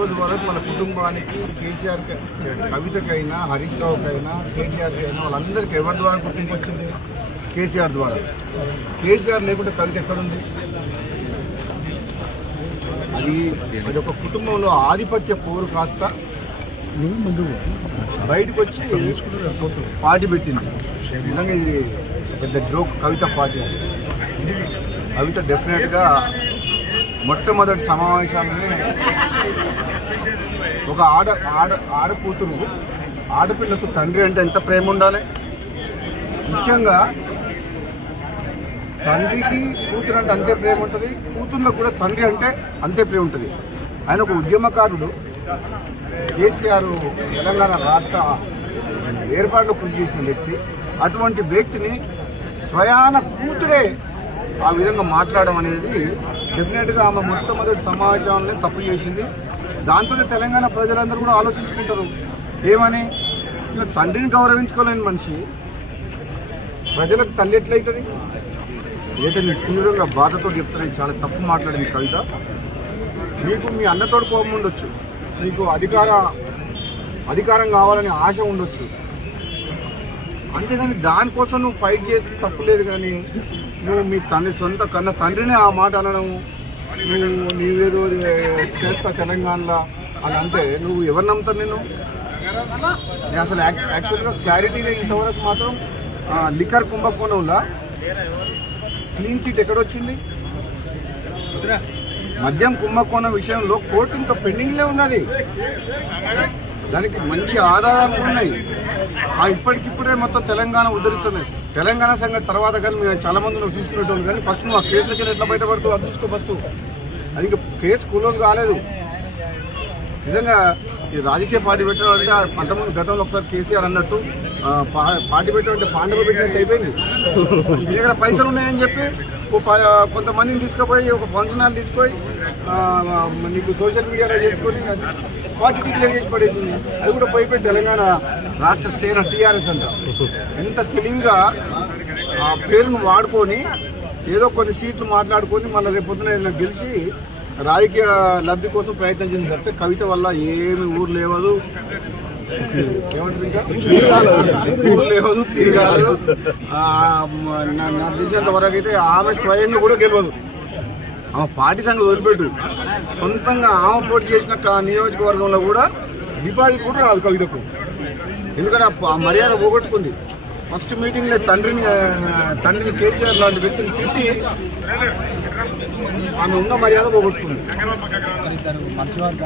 రోజు వరకు మన కుటుంబానికి కేసీఆర్ కవితకైనా హరీష్ రావుకైనా కేటీఆర్కి అయినా వాళ్ళందరికీ ఎవరి ద్వారా గుర్తింపు వచ్చింది? కేసీఆర్ ద్వారా. కేసీఆర్ లేకుంటే కవిత ఎక్కడుంది? అది ఒక కుటుంబంలో ఆధిపత్య పోరు కాస్త బయటకు వచ్చి పార్టీ పెట్టింది. నిజంగా ఇది పెద్ద జోక్. కవిత పార్టీ కవిత డెఫినెట్గా మొట్టమొదటి సమావేశాలనే ఒక ఆడకూతురు ఆడపిల్లకు తండ్రి అంటే ఎంత ప్రేమ ఉండాలి. ముఖ్యంగా తండ్రికి కూతురు అంటే అంతే ప్రేమ ఉంటుంది, కూతుర్లకు కూడా తండ్రి అంటే అంతే ప్రేమ ఉంటుంది. ఆయన ఒక ఉద్యమకారుడు. కేసీఆర్ తెలంగాణ రాష్ట్ర ఏర్పాటులో కృషి చేసిన వ్యక్తి. అటువంటి వ్యక్తిని స్వయాన కూతురే ఆ విధంగా మాట్లాడడం అనేది డెఫినెట్గా ఆమె మొట్టమొదటి సమావేశాలనే తప్పు చేసింది. దాంతోనే తెలంగాణ ప్రజలందరూ కూడా ఆలోచించుకుంటారు ఏమని. ఇలా తండ్రిని గౌరవించుకోలేని మనిషి ప్రజలకు తల్లి ఎట్లయితుంది? ఏదైతే నేను తీవ్రంగా బాధతో చెప్తాను. చాలా తప్పు మాట్లాడింది కవిత. మీకు మీ అన్నతోడు కోపం ఉండొచ్చు, మీకు అధికారం కావాలని ఆశ ఉండొచ్చు, అంతేగాని దానికోసం నువ్వు ఫైట్ చేసి తప్పు లేదు. కానీ నువ్వు మీ సొంత కన్న తండ్రిని ఆ మాట అనడం, నీవేదో చేస్తా తెలంగాణలో అని అంటే నువ్వు ఎవరు నమ్ముతారు? నేను అసలు యాక్చువల్గా క్లారిటీగా ఇంతవరకు మాత్రం లిక్కర్ కుంభకోణంలో క్లీన్ చిట్ ఎక్కడొచ్చింది? మద్యం కుంభకోణం విషయంలో కోర్టు ఇంకా పెండింగ్లే ఉన్నది. దానికి మంచి ఆధారాలు ఉన్నాయి. ఇప్పటికిప్పుడే మొత్తం తెలంగాణ ఉద్ధరిస్తున్నాయి. తెలంగాణ సంగతి తర్వాత కానీ మేము చాలా మంది నువ్వు తీసుకునేటోళ్ళు. కానీ ఫస్ట్ నువ్వు ఆ కేసులకి ఎట్లా బయటపడుతూ అది తీసుకో ఫస్ట్. అది ఇంకా కేసు కూలం కాలేదు. నిజంగా ఈ రాజకీయ పార్టీ పెట్టడం అంటే అంతకుముందు గతంలో ఒకసారి కేసీఆర్ అన్నట్టు పార్టీ పెట్టడం అంటే పాండవ పెట్టినట్టు అయిపోయింది. మీ దగ్గర పైసలు ఉన్నాయని చెప్పి కొంతమందిని తీసుకుపోయి ఒక ఫంక్షన్ హాల్ తీసుకొని నీకు సోషల్ మీడియాలో చేసుకొని పార్టీ డిక్లేర్ చేసి పడేసింది. అది కూడా పోయిపోయి తెలంగాణ రాష్ట్ర సేన టీఆర్ఎస్ అంట. ఎంత తెలివిగా ఆ పేరును వాడుకొని ఏదో కొన్ని సీట్లు మాట్లాడుకొని మళ్ళీ రేపు పొద్దున ఏదైనా గెలిచి రాజకీయ లబ్ధి కోసం ప్రయత్నం చేసింది తప్పితే కవిత వల్ల ఏమి ఊరు లేవదు, ఊరు లేవదు, తిరగాదు. నాకు తెలిసినంత వరకు అయితే ఆమె స్వయంగా కూడా గెలవదు. ఆమె పార్టీ సంగతి వదిలిపెట్టు, సొంతంగా ఆమె పోటీ చేసిన నియోజకవర్గంలో కూడా డిపాజిట్ కూడా రాదు కవితకు. ఎందుకంటే ఆ మర్యాద పోగొట్టుకుంది. ఫస్ట్ మీటింగ్లో తండ్రిని కేసీఆర్ లాంటి వ్యక్తిని తిట్టి ఆమె ఉన్న మర్యాద పోగొట్టుకుంది.